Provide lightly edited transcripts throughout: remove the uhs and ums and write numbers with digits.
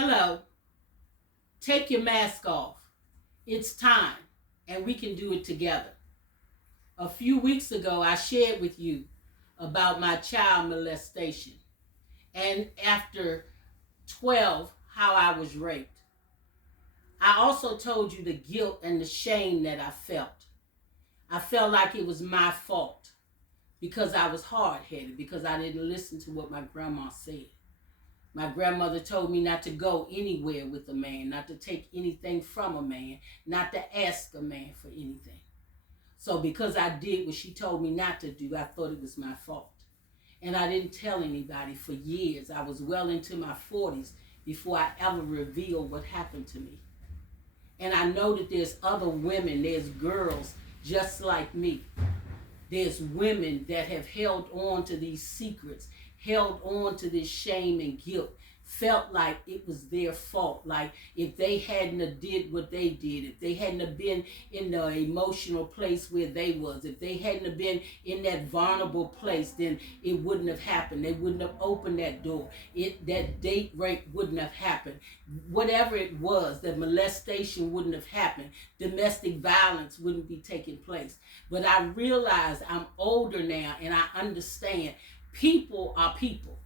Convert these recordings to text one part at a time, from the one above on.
Hello, take your mask off. It's time, and we can do it together. A few weeks ago, I shared with you about my child molestation, and after 12, how I was raped. I also told you the guilt and the shame that I felt. I felt like it was my fault because I was hard-headed, because I didn't listen to what my grandma said. My grandmother told me not to go anywhere with a man, not to take anything from a man, not to ask a man for anything. So because I did what she told me not to do, I thought it was my fault. And I didn't tell anybody for years. I was well into my 40s before I ever revealed what happened to me. And I know that there's other women, there's girls just like me. There's women that have held on to these secrets, held on to this shame and guilt, felt like it was their fault. Like if they hadn't have did what they did, if they hadn't have been in the emotional place where they was, if they hadn't have been in that vulnerable place, then it wouldn't have happened. They wouldn't have opened that door. That date rape wouldn't have happened. Whatever it was, the molestation wouldn't have happened. Domestic violence wouldn't be taking place. But I realize I'm older now and I understand people are people.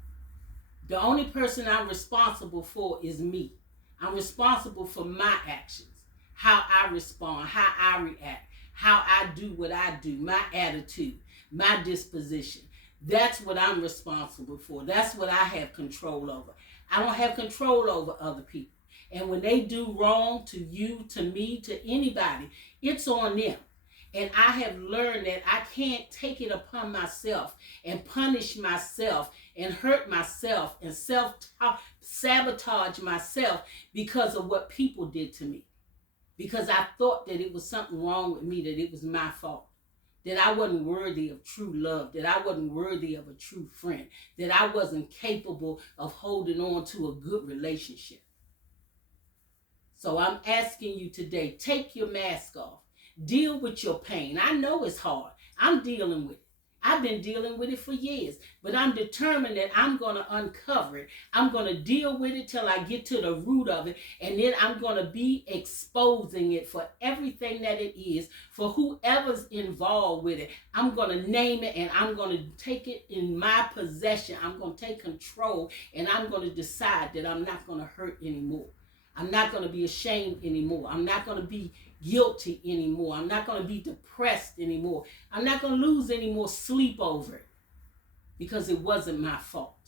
The only person I'm responsible for is me. I'm responsible for my actions, how I respond, how I react, how I do what I do, my attitude, my disposition. That's what I'm responsible for. That's what I have control over. I don't have control over other people. And when they do wrong to you, to me, to anybody, it's on them. And I have learned that I can't take it upon myself and punish myself and hurt myself and self-sabotage myself because of what people did to me. Because I thought that it was something wrong with me, that it was my fault. That I wasn't worthy of true love, that I wasn't worthy of a true friend, that I wasn't capable of holding on to a good relationship. So I'm asking you today, take your mask off. Deal with your pain. I know it's hard. I'm dealing with it. I've been dealing with it for years, but I'm determined that I'm going to uncover it. I'm going to deal with it till I get to the root of it, and then I'm going to be exposing it for everything that it is, for whoever's involved with it. I'm going to name it, and I'm going to take it in my possession. I'm going to take control, and I'm going to decide that I'm not going to hurt anymore. I'm not going to be ashamed anymore. I'm not going to be guilty anymore. I'm not going to be depressed anymore. I'm not going to lose any more sleep over it because it wasn't my fault.